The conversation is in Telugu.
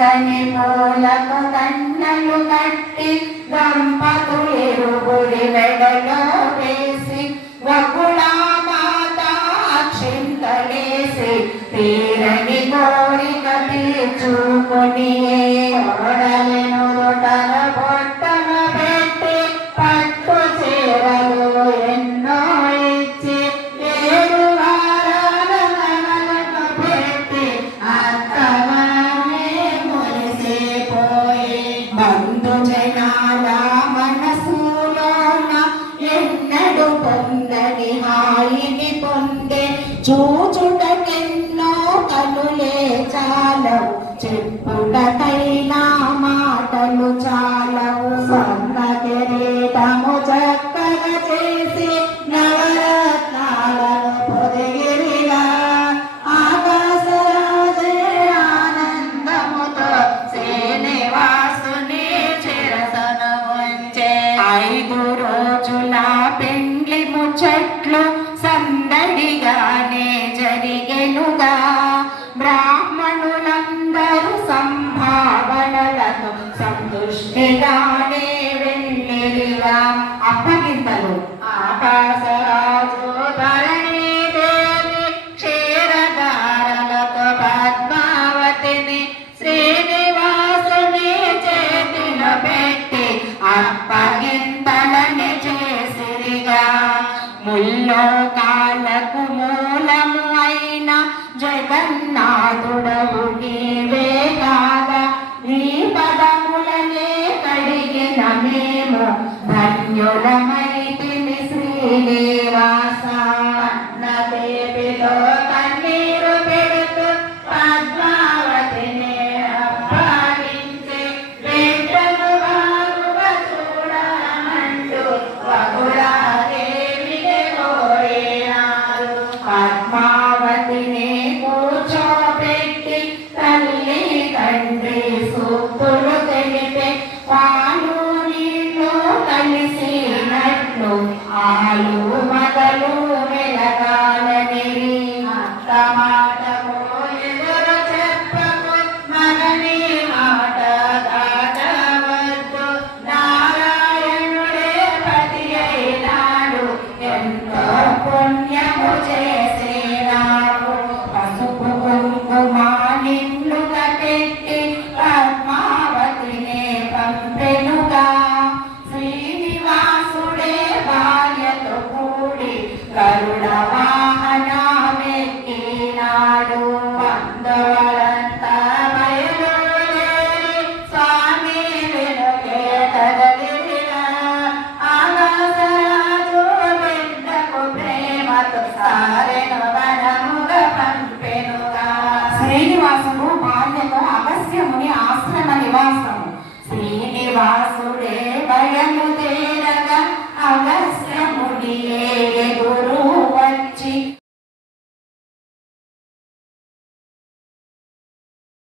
చక్కని పూలకు కన్నలు కట్టి దంపతులు ఇరువురి మెడలో వేసి వకుళమాత అక్షింతలేసి తీరని కోరిక తీర్చుకొని కోడలను తన బొట్టన పెట్టి పట్టు చీరలు ఎన్నో ఇచ్చి 7 వారాల నగలను పెట్టి అత్తమానే మురిసిపోయి బంధు జనాల మనసులోన ఎన్నడు పొందని హాయిని పొందే చూచుటకెన్నో కనులే చాలవు చెప్పుటకైనా మాటలు చాలవు స్వర్ణ కిరీటము చక్కగా చేసి నవరత్నాలను పొదిగిరిగా ఆకాశరాజే ఆనందముతో శ్రీనివాసుని చిరసను ఉంచే 5 రోజుల పెండ్లి ముచ్చట్లు సందడిగానే జరిగెనుగా బ్రాహ్మణులందరూ సంభావనలతో సంతుష్టిగానే వెళ్ళిరిగా అప్పగింతలు ఆకాశరాజు ధరణీదేవి క్షీరధారలతో పద్మావతిని శ్రీనివాసుని చేతిలో పెట్టి అప్పగింతలని చేసిరిగా ముల్లోకాలకు మూలము అయిన జగన్నాథుడవు నీవే కాగా నీ పదములనే కడిగిన మేము ధన్యులమైతిమి శ్రీనివాస నదేవిలో కన్నీరు పెడుతూ పద్మావతిని అప్పగించి వెంటను బాగుగా చూడమంటూ వకుళాదేవిని కోరినారు పద్మావతిని కూర్చోబెట్టి తల్లి తండ్రి సూక్తులు తెలిపే పాలు నీళ్ళు కలిసినట్లు ఆలు మగలు వెలగాలని అత్త మాటకు ఎదురు చెప్పకు మగని మాట దాటవద్దు నారాయణుడే పతి అయినాడు ఎంతో పుణ్యము చేసినాడు పసుపు కుంకుమ నిండుగా పెట్టి పద్మావతిని పంపెనుగా శ్రీనివాసుడే భార్యతో కూడి గరుడ వాహనమెక్కినాడు అందవలంతా బయలుదేరి స్వామి వెనుకే కదలిరిగా ఆకాశరాజు బిడ్డకు ప్రేమతో సారెను వనముగా పంపెనుగా శ్రీనివాసుడు భార్యతో అగస్త్యముని ఆశ్రమ నివాసము శ్రీనివాసుడే బయలుదేరగా అగస్త్య